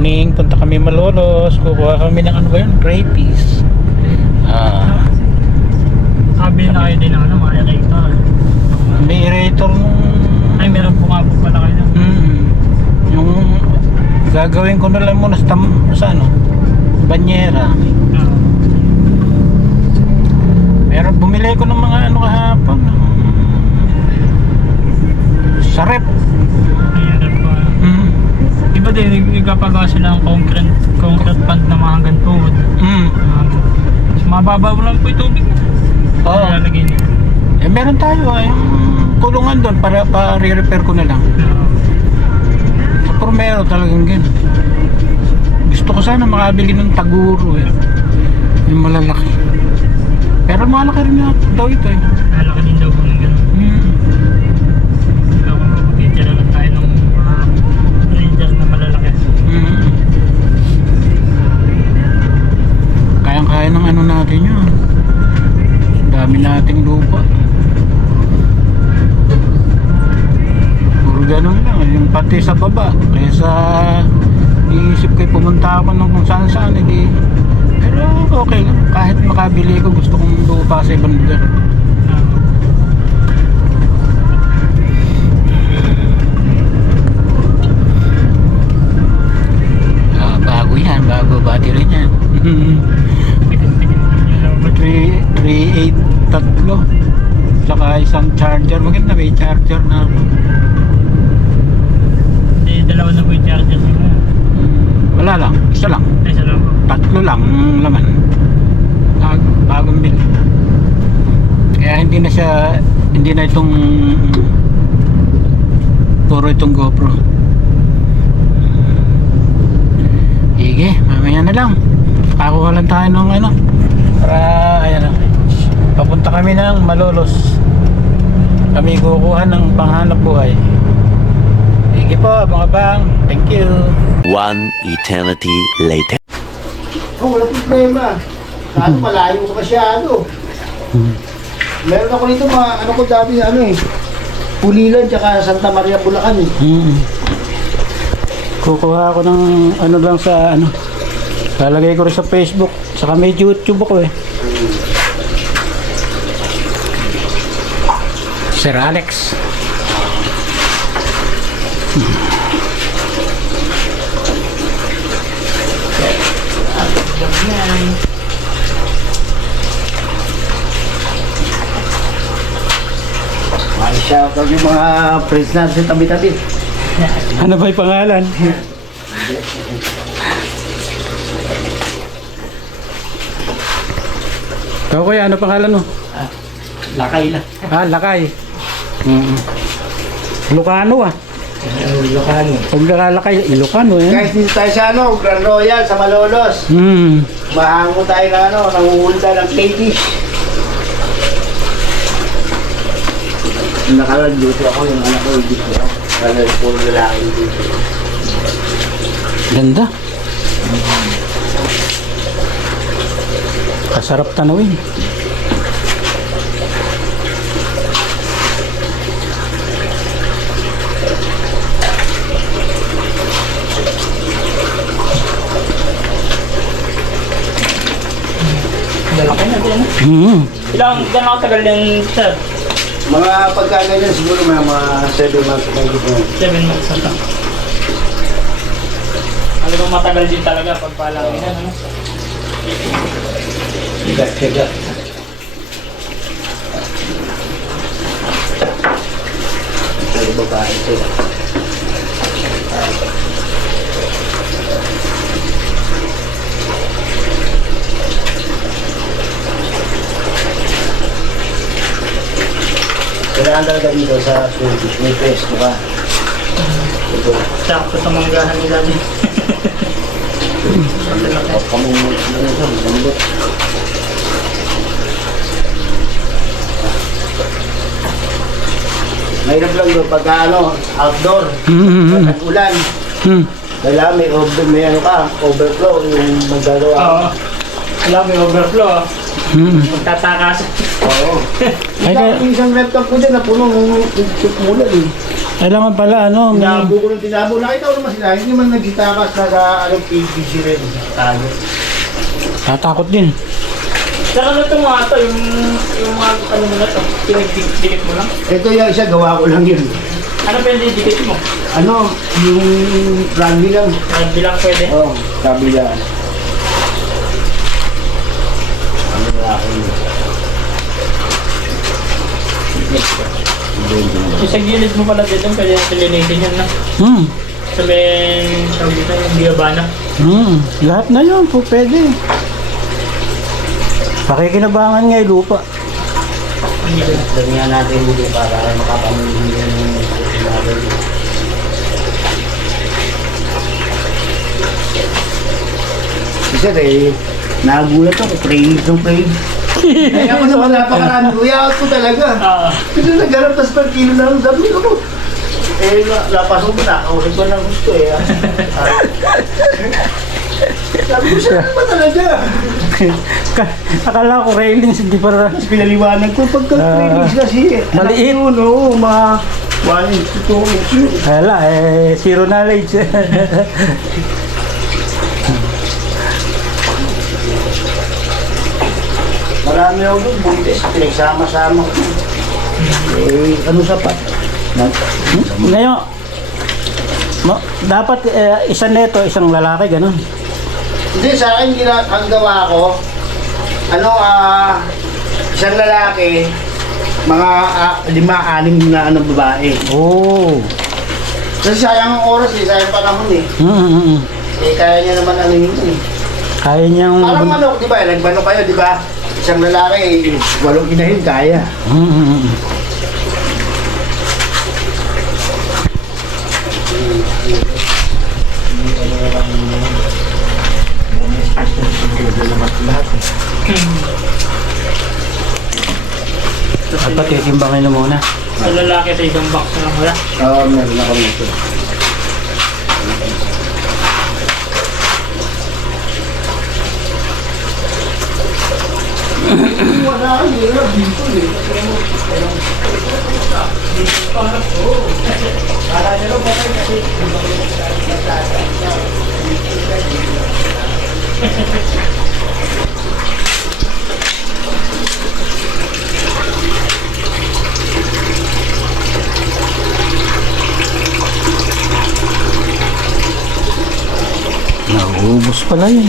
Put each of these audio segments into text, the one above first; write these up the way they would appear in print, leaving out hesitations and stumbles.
morning, punta kami Malolos. Kukuha kami ng ano ba yun? Crayfish. Sabi na kayo din ng ano, mga aerator. May aerator nung... Ay, meron po nga po pala kayo. Yung gagawin ko na lang muna sa ano? Banyera. Meron, bumili ko ng mga ano kahapon. Sa rep. Ayan po. Iba din, nagpapagawa sila ng concrete plant na mga hanggang tuhod. Mas mababaw lang po yung tubig. Oo. Lalagay niya. Eh meron tayo yung kulungan doon para pa-re-repair ko na lang. Pero meron talagang ganun. Gusto ko sana makabili ng taguro eh. Yung malalaki. Pero malaki rin na daw ito eh. Malaki din daw po ng gano'n. Kaya kung magtitira lang tayo ng mga rangers na malalaki. Kayang-kaya ng ano natin yun. Dami nating lupa. Puro ganun lang. Yung pati sa baba. Kaya sa iisip ko pumunta ako ng kung saan-saan. Pero okay lang. Kahit makabili ko, gusto kong lupa sa ibang lugar. Bago yan. Bago battery niyan. 3.8 tatlo. Saka isang charger. Maganda may charger na ako. Dalawa na po yung charger nila. Wala lang. Isa lang. Ay, sa loob. Tatlo lang laman. Bagong bil. Kaya hindi na itong puro itong GoPro. Sige, mamaya na lang. Kakuha lang tayo ng ano para ayan na. Papunta kami ng Malolos. Kami kukuha ng panghanap buhay. Sige po mga bang. Thank you. One eternity later. Oh, wala problema. Ano, malayo ko masyado. Meron ako nito mga, ano ko dati, ano eh, Pulilan, tsaka Santa Maria, Bulacan eh. Kukuha ako ng ano lang sa ano. Lalagay ko rin sa Facebook. Saka may YouTube ako eh. Sir Alex. Ay, shoutout yung mga friends natin tabi-tabi. Ano ba yung pangalan? Ikaw kuya, ano pangalan mo? Lakay lang. Lakay. Ilocano Ilocano. Pag nakalakay, Ilocano eh. Guys, dito tayo sa ano, Grand Royal, sa Malolos. Mahango tayo na ano, nanguhuli tayo ng crayfish. Nakalagluto ako, yung anak ko, dito ako. Kaya puro lalaki dito. Ganda. Kasarap tanawin. Lalaki na din. Ilang katagal din, sir? Mga pagkaganyan siguro mga 7 months na dito. 7 months na ito. Alam mo matagal din talaga pag palanginan, ano? Tiga. Pero babae ito. Kailangan talaga dito sa Swedish, may pesto ka. Ito. Sakto sa manggahan nila din. Pamumulot na ito, lambot. Mahirap lang doon pagka ano, outdoor, nag-ulan. Kailangan may ano ka, overflow, yung magagawa. Oo. Wala, may overflow. Magtatakas. Oo. Ay, kaya- Isang laptop ko dyan na puno nung mulan eh. Kailangan pala ano, Tinabo ko ng tinabo. Nakita ko naman sila, hindi man nagsitakas na sa PPC rin. Tayo. tatakot din. Saka ano ito mga ito, yung mga ano mo na ito, pinagdikit mo lang. Ito yung isa, gawa ko lang yun. Ano pwede dikit mo? Ano, yung rugby lang. Bilang pwede. Oo, sabi lang. Ano wala ko yun? Yung sa gilid mo pala dito, pwede natin linisin yan na. Hmm. Sa may, tawag dito, yung biyabana. Lahat na yun po pwede. Pakikinabangan nga yung lupa. Dami nga natin yung buto para makapamili yung sinabi. Isa eh, nagulat ako, praise to praise. Kaya ako naman napakarami, kuya ako talaga. Kasi nagharap, tas per kilo na lang, sabi ko, napasok ko na, kausap ko ng gusto eh. Sabi ko, siya naman talaga. Akala ko railings, hindi para... Tapos pinaliwanag ko, pagka trainings kasi, maliit. Yun, oo, mga 1 to 2 inch yun. Wala, zero knowledge. Marami ako doon, buntis, pinagsama-sama ko. Ano sapat? Ngayon, dapat isa neto, isang lalaki, ganun. Hindi, sa akin, ang gawa ko, isang lalaki, mga 5-6 na babae. Oh. Kasi sayang ang oras eh, sayang panahon eh. Kaya niya naman yun eh. Kaya niyang... Parang di ba, nagbano kayo, di ba? Isang lalaki, 8 inahin, kaya. Dapat titimbangin na muna. Sa lalaki sa isang box na lang wala. Oo, meron ako nito. Wala ka, hirap dito eh. Para nyo ba kayo kasi Naubos pala yun.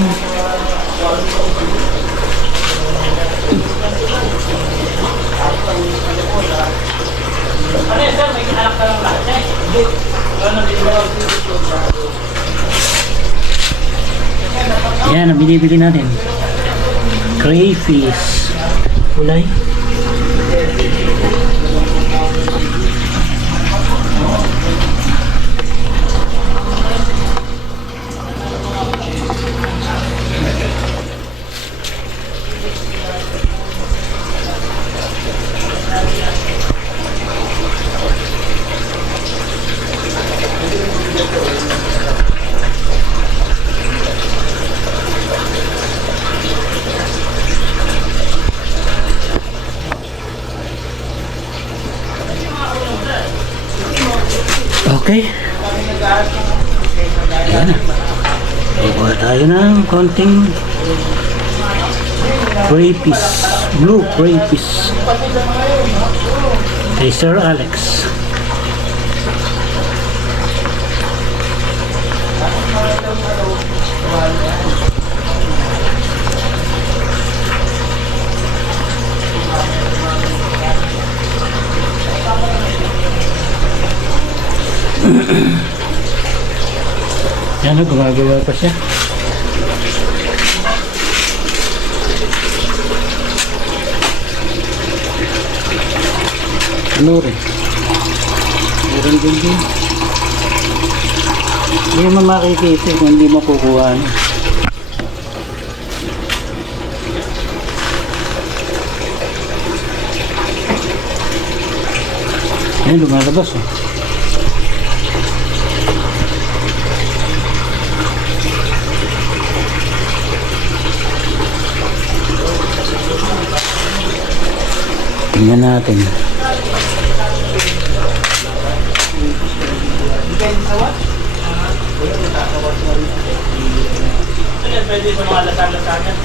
Ano yun sir, may alak ka lang lahat eh. Yan, ang binibili natin. Crayfish. Kulay. Okay. Ayan na. Kukuha tayo ng konting crayfish. Blue crayfish. Kay Sir Alex. Yan o, gumagawa pa siya. Ano rin? Meron din din. Hindi mo makikita kung hindi makukuha. Yan, lumalabas o. Tingnan natin. Pwede sa mga lasal-lasagan.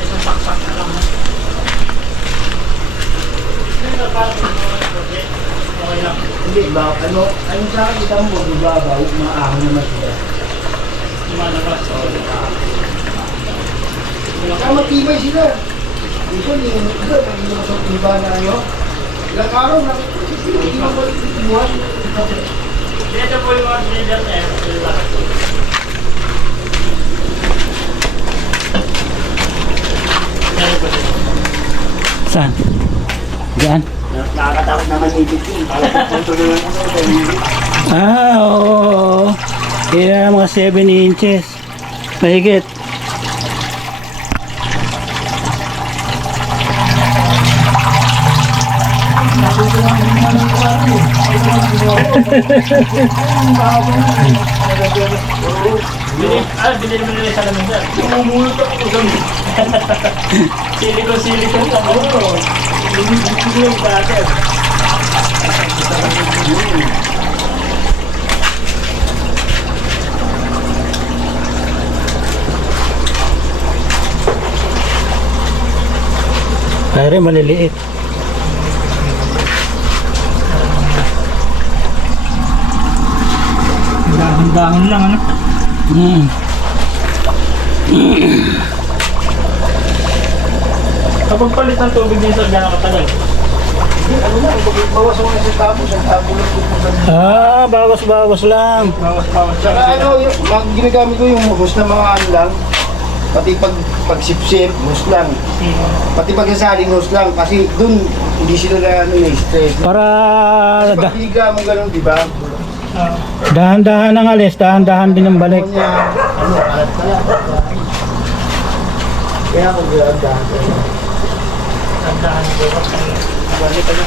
Isang pakpak na lang. Okay lang. Hindi ba? Ano sa akin, kita mo, bubabaw, maahon naman sila. Lumalabas. Kaya matibay sila. Dito, hindi mo sa iba na ano. Ilang araw na, hindi mo ba buwan? Dito po yung mga leader na yan. Saan? Diyan? Nakakatakot naman ibig yun. Punto na lang ako. Oo. Kaya mga 7 inches. Mahigit. Bilhin mo nila sa lamin dyan. Umulot ako sa mga. Silikon ka mo. Hindi yung brother. Kaya maliliit. Dahon lang ano. Kapag palit ng tubig din sa gano'ng katagal. Ano na, bawas mo na sa tabo lang po sa Bawas-bawas lang. Bawas-bawas. Saka ano, ginagamit ko yung hose na mga ano lang. Pati pagsipsip, hose lang. Pati pagsasaling hose lang. Kasi dun, hindi sila na ano, stress. Para Pag hiniga mo ganun, di ba? dahan-dahan ang alis, dahan-dahan din ang balik. Kanya, ano, alat pala. Kaya ako dahan-dahan. Tandaan ko. Balik ka na.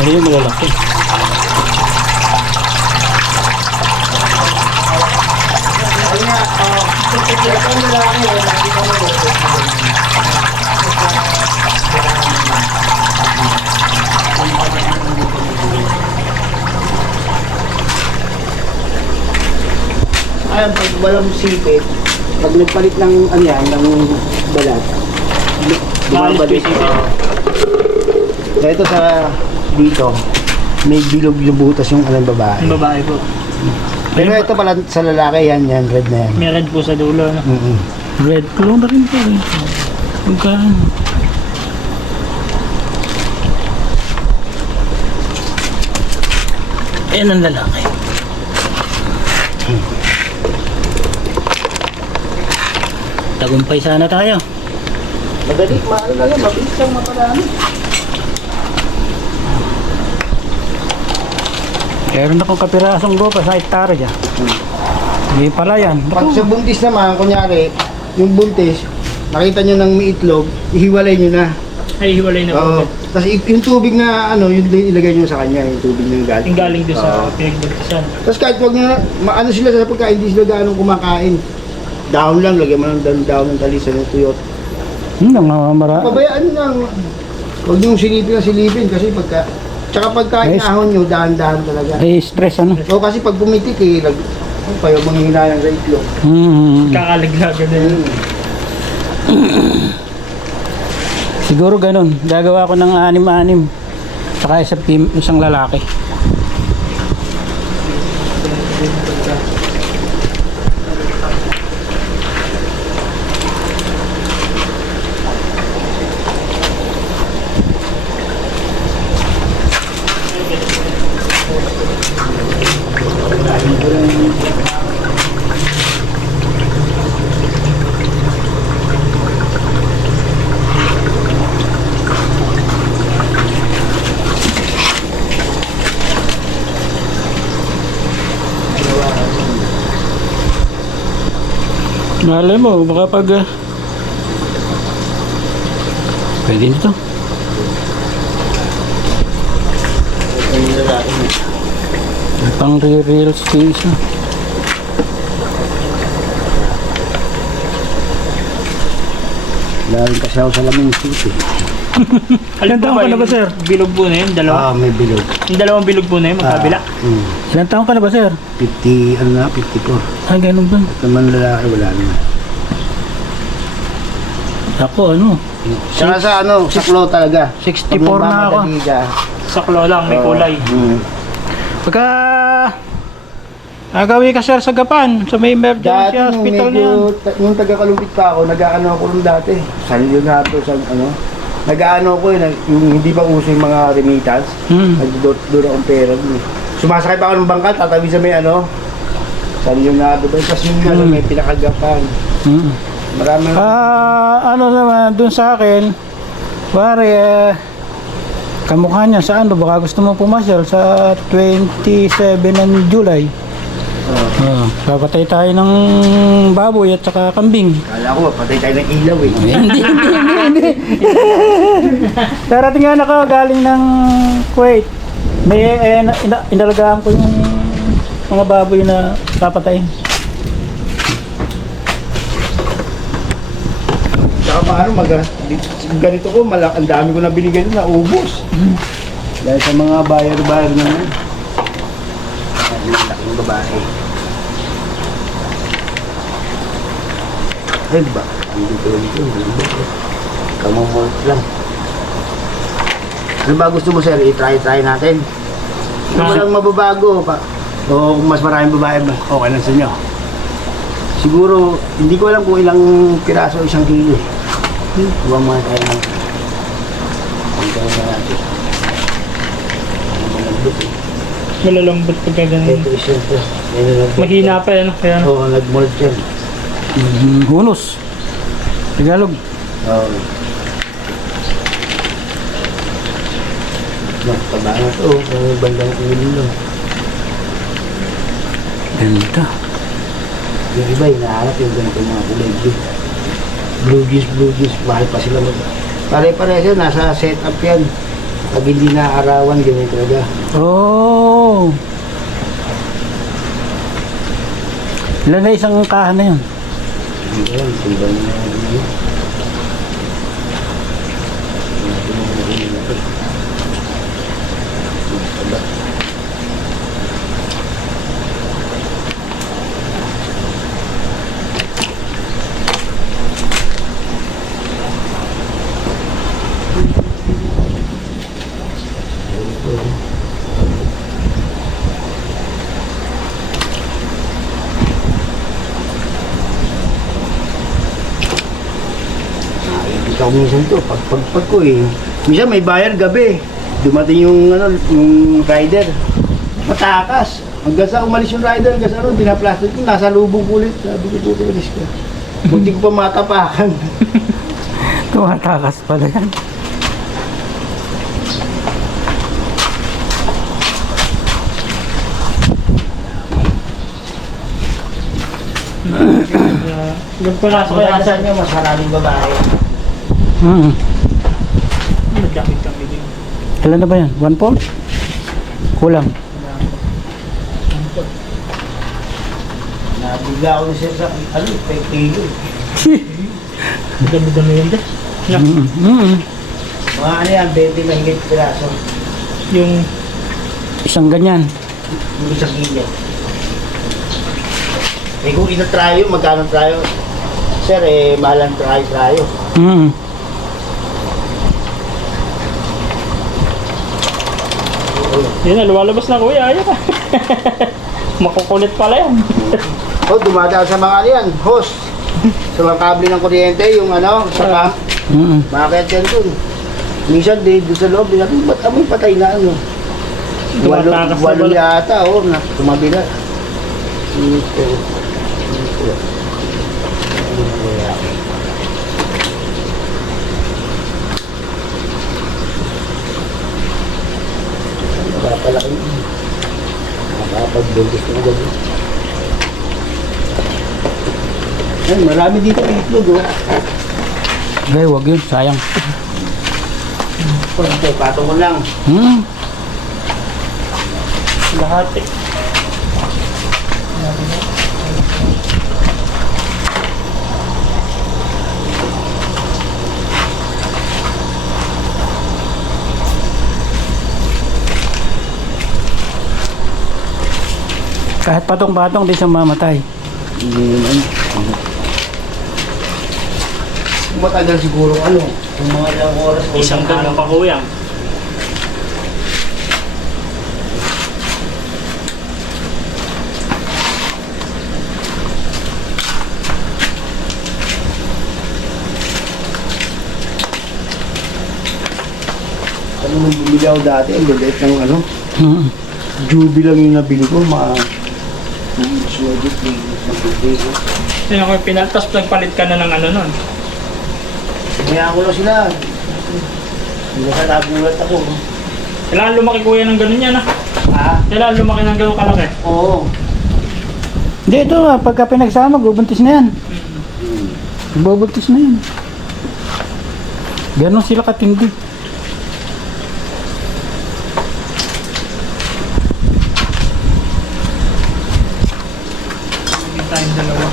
Pero yung malalaki. Kanya, ito na lang ako, lagi ko na Ayan, pag walang sipit, pag nagpalit ng ano yan, ng balat, bumabalik. Ito sa dito, may bilog yung butas yung alang babae. Ang babae po. Pero ito pala sa lalaki yan, red na yan. May red po sa dulo. No? Red claw na rin po eh. Pagkaan. Ayan ang lalaki. Tagumpay sana tayo. Madali, maano na yan, mabilis lang maparami. Meron akong kapirasong bukas sa hektarya. Hindi pala yan. Pag sa buntis naman, kunyari, yung buntis, nakita nyo ng may itlog, ihiwalay nyo na. Ay, hiwalay na Oo. po. Tapos yung tubig na ano, yung ilagay nyo sa kanya, yung tubig ng galing. Yung galing doon sa Oo. pinagbuntisan. Tapos kahit wag nyo na, ano sila sa pagkain, hindi sila gaano kumakain. Dahon lang, lagyan mo ng dahon ng talisa ng tuyot. Nangamamara. Pabayaan nyo lang. Huwag nyo silipin kasi pagka, tsaka pagka Yes. inahon nyo, dahan-dahan talaga. Ay, stress ano. O kasi pag pumitik eh, pa yung manghihinayan sa itlog. Kakalaglagan na yun. Siguro ganun. Gagawa ko ng 6-6. Saka isang lalaki. Malay mo, baka pag... pwede nito. Pang real space. Lalo kasi ako sa lamang suit eh. Alin Ilan taon ka na ba, sir? Bilog po na yun, dalawa. May bilog. Yung dalawang bilog po na yun, magkabila. Ilan taon ka na ba, sir? 50, ano na, 54. Ay, ganun ba? At naman lalaki, wala naman. Ako, ano? Saka sa ano, sa klo talaga. 64 Pag na ako. nagmamadali ka, Saklo lang, may kulay. Pagka agawi ka, sir, sa Gapan, sa may emergency Dati nung hospital na yan. medyo, nung taga-Kalumpit pa ako, nag-ano ako rin dati. Sa Leonardo, sa ano. Nag-ano ako yung hindi pa uso yung mga remittance. Nag-door akong pera dun eh. Sumasakay pa ako ng bangka, tatabi sa may ano. Sa Leonardo ba? Tapos yung ano, may pinakagapan. Marami na. Ano naman, dun sa akin, pare, kamukha niya sa ano, baka gusto mo pumasyal sa 27 ng July. Papatay tayo ng baboy at saka kambing. Kala ko, patay tayo ng ilaw eh. Hindi. Darating nga ako galing ng Kuwait. May inalagaan ko yung mga baboy na papatayin. Saka paano ganito ko, ang dami ko na binigay na ubos. Dahil sa mga buyer na yun. Ang laking babae. Ay, ba? Dito. Kamamult lang. Ano ba gusto mo, sir? I-try natin. Ano ba lang mababago? O kung mas maraming babae, okay lang sa inyo. Siguro, hindi ko alam kung ilang piraso isang kilo. Huwag mga tayo ng... Ang tayo na natin. Malalambot pagka ganun. Ito is ito. Mahina pa yan, kaya Oo, nag-mold yan. Hunos. Tagalog. Oo. Taba na ito. Ang bandang ulo. Ganda. Yung iba, hinahanap yung ganito mga kulay blue. Blue juice. Mahal pa sila mag... Pare-pare siya, nasa setup yan. Pag hindi naarawan, ganyan talaga. Oh. Ilan na isang kahan na yun? Ayan, tiba na yun. Ikaw minsan to, pag ko eh. Minsan may bayar gabi. Dumating yung ano, yung rider. Matakas. Hanggang sa umalis yung rider, hanggang sa ano, pinaplastic ko, nasa lubong ulit. Sabi ko, puto ulis ka. Buti ko pa matapakan. Tumatakas pala yan. Gagparaso ko yan. Saan nyo, mas maraming babae. Madakit kami din. Ilan na ba yan? 1/4? Kulang. Nabigla ako siya sa, ano, 5 kilo. Dami-dami yan dyan. Mga ano yan, 20 na higit piraso. Yung Isang ganyan. Yung isang kilo. Eh kung ina-tryo, magkano tryo? Sir, mahalang tryo. yun na, lumalabas na kuya, ayaw ka. Makukulit pala yan. Dumadaan sa mga ano yan, hose. Sa mga kable ng kuryente, yung ano, sa pump. Bakit yan dun? Minsan, doon sa loob, natin, ba't amoy patay na ano? Tumatakas na Walo pala. yata, tumabila. Ito. Nakapalaki. Nakapag-buntis na agad. Ay, marami dito itlog, oh. Okay, wag yun. Sayang. Ito, patong ko lang. Lahat eh. Kahit patong-patong, di siya mamatay. Hindi naman. Matagal siguro ano, kung mga ilang oras o Isang ganun pa kuya. Ano nung bumili ako dati, ang liit ng ano, Mm. Juby lang yung nabili ko, Swedish English. Yun ako pinaltas, nagpalit ka na ng ano nun. Kaya ko lang sila. Hindi ka nagulat ako. Kailangan lumaki kuya ng ganun yan ah. Ah, Kailangan lumaki ng ganun kalaki. oo. Hindi, ito nga, pagka pinagsama, bubuntis na yan. Bubuntis na yan. Ganon sila katindi. Hindi tayong dalawa.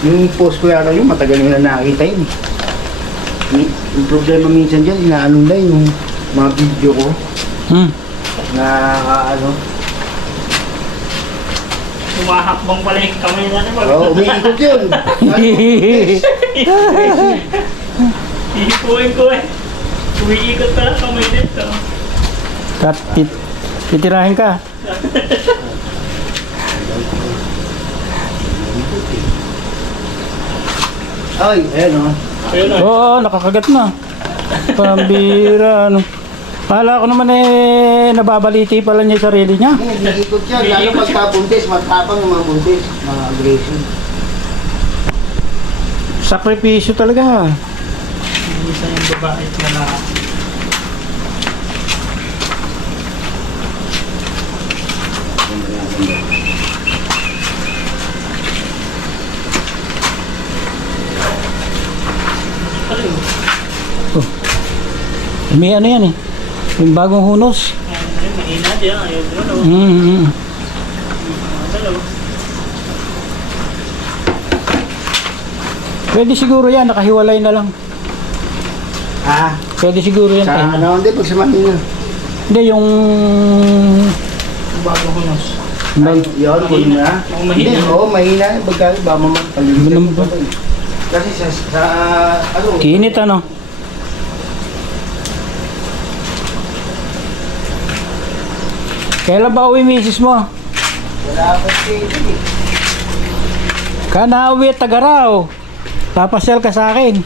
Yung post ko yata yun, matagal nyo na nakita yun. Yung problema minsan dyan, inaano na yung mga video ko Hmm. na ano. Humahakbang pala yung kamay na naman. Oo, umiikot yun. Ihipuin ko eh. Umiikot pala kamay nito. Titirahin ka. Ay, ayan o. Ayun o. Oo, nakakagat na. Pambira, ano. Kala ko naman nababaliti pala niya yung sarili niya. Umiikot yan. Lalo pagka-buntis, matapang yung mga buntis. Mga aggressive. Sakripisyo talaga. Isa yung babae at lalaki. May ano yan eh. Yung bagong hunos. Mahina din. Ayaw mo no. Mm-hmm. Dalawa. Pwede siguro yan, nakahiwalay na lang. Ah, Pwede siguro yan. sa tayo. ano, hindi, pag sa Manila. Hindi, yung... Bago hunos. Ay, yun, kunin na. Oo, mahina. Hindi, oo, mahina. Pagka, ba mamagpalimutan. Ganun ba? Kasi sa ano, Init ano. Kailan ba uwi misis mo? wala pa siya. Kanawi, Tagaraw. Papasyal ka sa akin.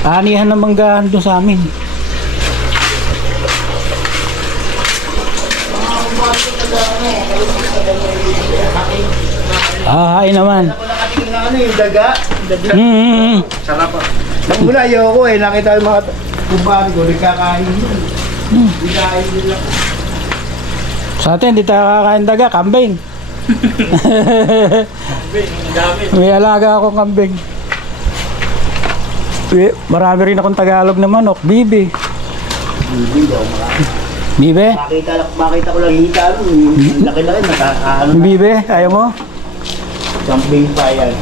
Anihan ng manggahan doon sa amin. Ah, ay naman. Ako nakatingin na ano, yung daga. Mm-hmm. Sarap pa. Nang muna, ayoko eh. Nakita yung mga kumpari ko, nagkakain yun. Nagkakain nila. Sa atin, di tayo kakain daga, kambing. May alaga akong kambing. Marami rin akong Tagalog na manok, bibi. Hindi daw marami. Bibe? Makita ko lang hita, ano, laki-laki, nakakaano. Bibe, ayaw mo? Camping pa yan.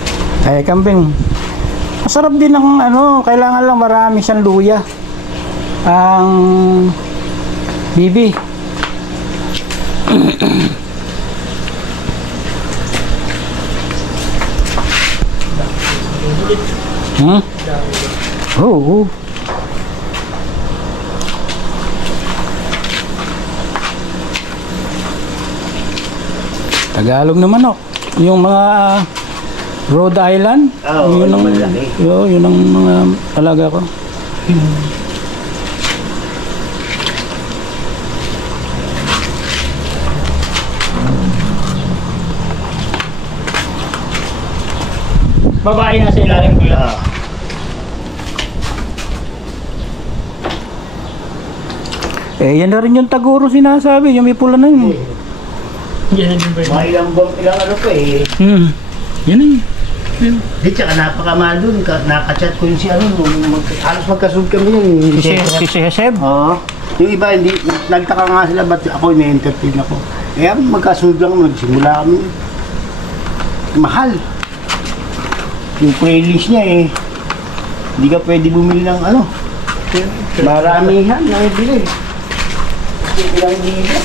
Ay, kambing. Masarap din ang ano, kailangan lang marami siyang luya. Ang bibi. Hmm? Oo. Tagalog na manok. Yung mga Rhode Island. Oo, yun ang, malaki. yun ang mga talaga ko. Babae na sa ilalim ko yan. Ah. Yan na rin yung Taguro sinasabi. Yung may pula na yun. Yan din ba yun? Mga ilang ano pa eh. Hmm. Yan eh. Di, tsaka napakamahal dun. Nakachat ko yun si ano, halos magkasunod kami yun. Si Seb? Oo. Yung iba, hindi, nagtaka nga sila, ba't ako na-entertain ako. Kaya magkasunod lang, nagsimula kami. Mahal. Yung playlist niya eh, hindi ka pwede bumili ng ano. Maramihan na ibili. Kasi bilang libo.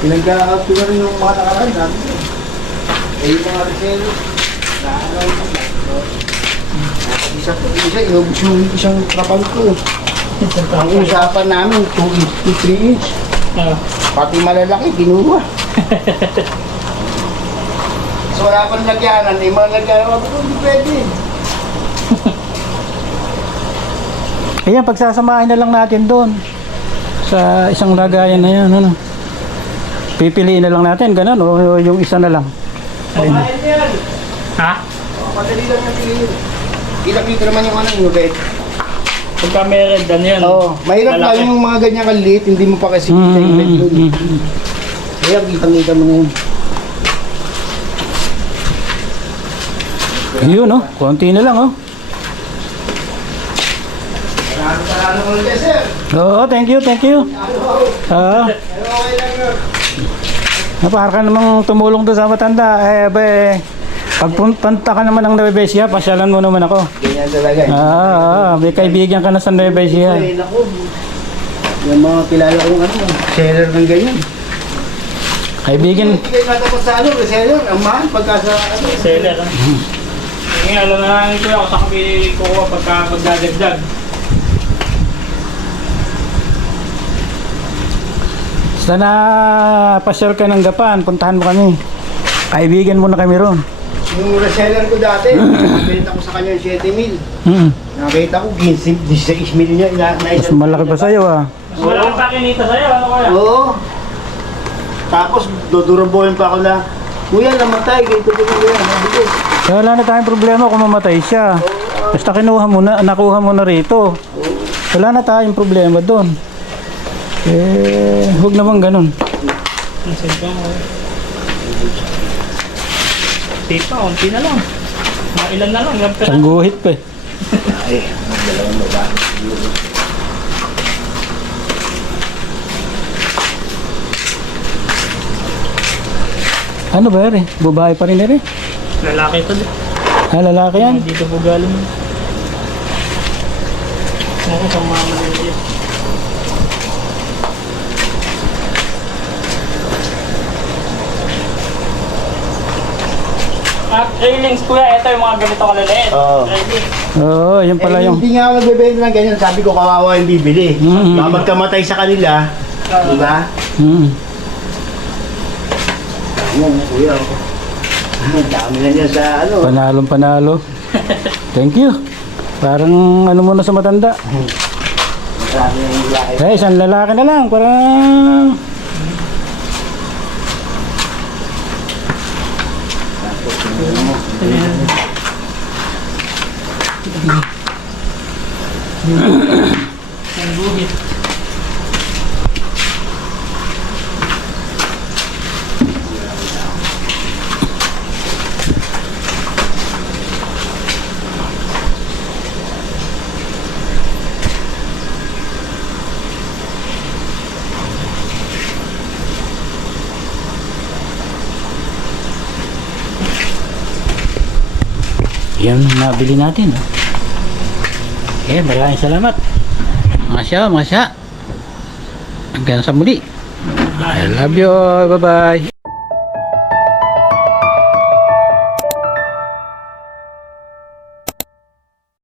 Pinagkakaot ko na rin yung mga nakaraan natin. Yung mga reselo. Isa, inubos yung isang trapal ko. Ang usapan namin, 2 inch to 3 inch. Pati malalaki, kinuha. So wala pang lagyanan, mga lagyanan ako, hindi pwede. Kaya pagsasamahin na lang natin doon sa isang lagayan na yan, ano. Pipiliin na lang natin, ganun, o yung isa na lang. Pamahin yan. Ha? Madali lang yung piliin. Kita-kita naman yung ano, yung bed. Pagka meron, ano yan? Oo, mahirap lang Lalaki. yung mga ganyan kaliit, hindi mo pa kasi kita yung bed doon. Kaya kitang-kita mo na yun. Yun, oh, konti na lang, oh. Sarado ko ulit, sir. Oo, thank you, thank you. Oo. Pero okay lang yun. Para ka namang tumulong doon sa matanda. Pagpunta ka naman ng Nueva Ecija, pasyalan mo naman ako. Ganyan talaga eh. May kaibigan ka na sa Nueva Ecija. Ay, naku. Yung mga kilala kong ano, seller ng ganyan. Kaibigan. Hindi kayo matapos sa ano, seller, ang mahal pagka sa ano. Seller, ha? Ngayon, alam na lang ko ako sa kami kukuha pagka magdadagdag. Sana pasyal ka ng Gapan, puntahan mo kami. Kaibigan mo na kami ron. Yung reseller ko dati, nakabenta ko sa kanya yung 7,000. Nakakita ko, 16,000 niya. Mas malaki pa sa'yo, ah. Mas malaking pakinita sa'yo, ano kaya? Oo. Tapos, dudurabuhin pa ako na, Kuya, namatay, ganito ko yan. Sabi Kaya wala na tayong problema kung mamatay siya. Basta nakuha mo na rito. Wala na tayong problema doon. Huwag naman ganun. Ang cellphone ko. Tipa, unti na lang. Mga ilan na lang. Isang guhit pa eh. Ay, magdalawang babae. Ano ba yan eh? Babae pa rin eh. Lalaki to. Lalaki yan? Dito po galing. Ako sa mama nila. At railings kuya, ito yung mga ganito kalaliit. Oo. Railing. Oo, yun pala yung... Hindi nga ako nagbebenta ng ganyan. Sabi ko, kawawa yung bibili. Baka magkamatay sa kanila. Diba? Yan, kuya. Ang dami na niya sa ano. Panalong panalo. Thank you. Parang ano muna sa matanda. Marami na yung lahi. Isang lalaki na lang. Parang... Ang guhit. Yan ang nabili natin. Maraming salamat. Masya. Hanggang sa muli. I love you. Bye-bye.